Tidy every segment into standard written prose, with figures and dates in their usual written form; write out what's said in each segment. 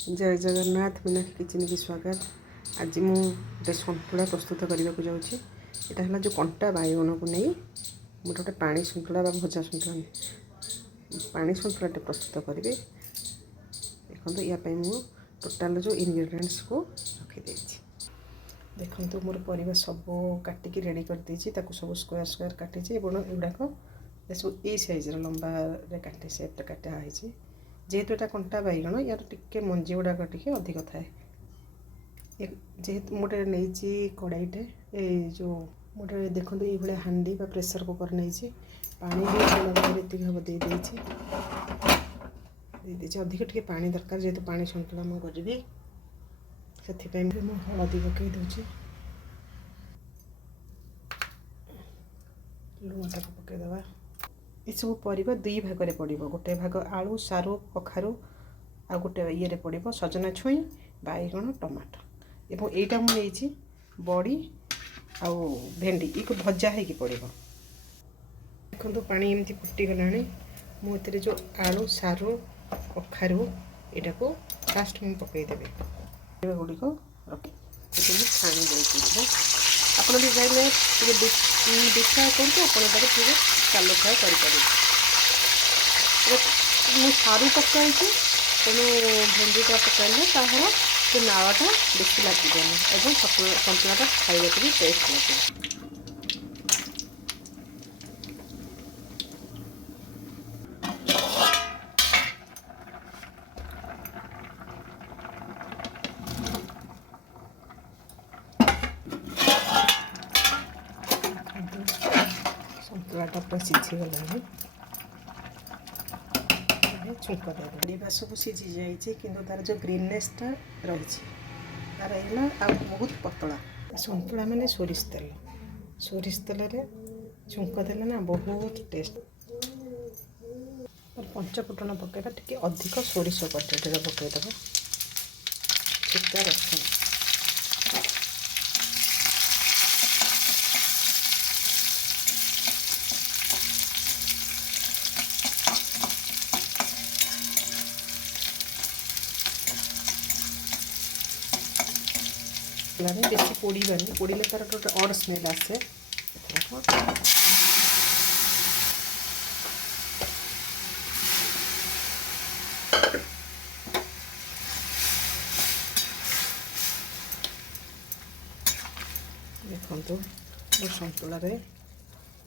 जय जगन्नाथ मीनाक्षी किचन की स्वागत। आज मु गोटे सन्तुला प्रस्तुत करने को जाऊँगी। यहाँ है जो कंटा बाइगण को नहीं मुझे गोटे पानी सन्तुला भजा सन्तुला पानी सन्तुलाटे प्रस्तुत करी। देखो यापाई मु टोटाल जो इनग्रेडिएंट्स को रखीदे। देखो मोर परिवा सब काटिक रेडी कर देछि। सब स्क्वायर स्क्वायर काटी एगुड़ाक सब ए साइज लंबा काटे सेपटा काटाई। जेहेतु यहाँ कंटा बैगण यार टिके मंजी गुड़ाक टे अधिक थाए। जेहेतु मोटे नहीं कड़ाईटे जो मोटे देखो ये हांडी प्रेसर कुकर नहीं पानी भी ये हम देदेे अधिक टे पानी दरकार। जेहेतु पानी सन्तुला मुझे करी से मुझे हलदी पकई दूसरी लुणटा पकईदे। ये सब परिबा दुई भाग में पड़ो। गोटे भाग आलू सारू कखारू आ गोटे ये पड़ो सजना छुई बैगण टमाटो और यहाँ मुझे बड़ी आ भेंडी ये भजा हो पड़ो। देखो पानी एमती फुटीगला मुझे जो आलू सारू कखारू यहाँ को फास्ट मुझे पकईदेवी गुड़िक रखी छाणी दे। आप भी चाहे डिफा करके आप चालू फ्राए करें। सारू पकई तेणु भेंडीटा पकड़े तार जो नाड़टा बेसी लगे और सन्तुलाटा खाइबा भी टेस्ट लगे। सन्तुलाटा पूरा सीझीगला छुंक दे सब सीझी जाइए कि तार जो ग्रीननेसटा रही तार है आ बहुत पतला। सन्तुला माने सोरिष तेल छुंक देले ना बहुत टेस्ट। पंचफुटन पकईबा टे अधिक सोरिष बटे पकईदेव छुटा रसुण बेसी पोड़ानी पोड़े तार गोटे अड स्मेल आसे। देखो सन्तुला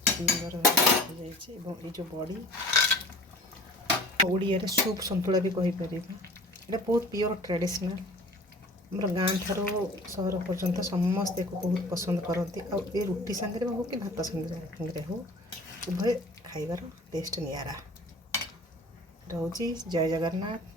सुंदर ये जो बड़ी ओडिया सूप सन्तुला भी कहीपर ये बहुत प्योर ट्रेडिशनल आमर गाँ ठारू सहर पर्यंत समस्ते को बहुत पसंद करती। आ रुटी सांगे हो कि भात सांगे हो उभय खाइबार टेस्ट नियारा रोजी। जय जगन्नाथ।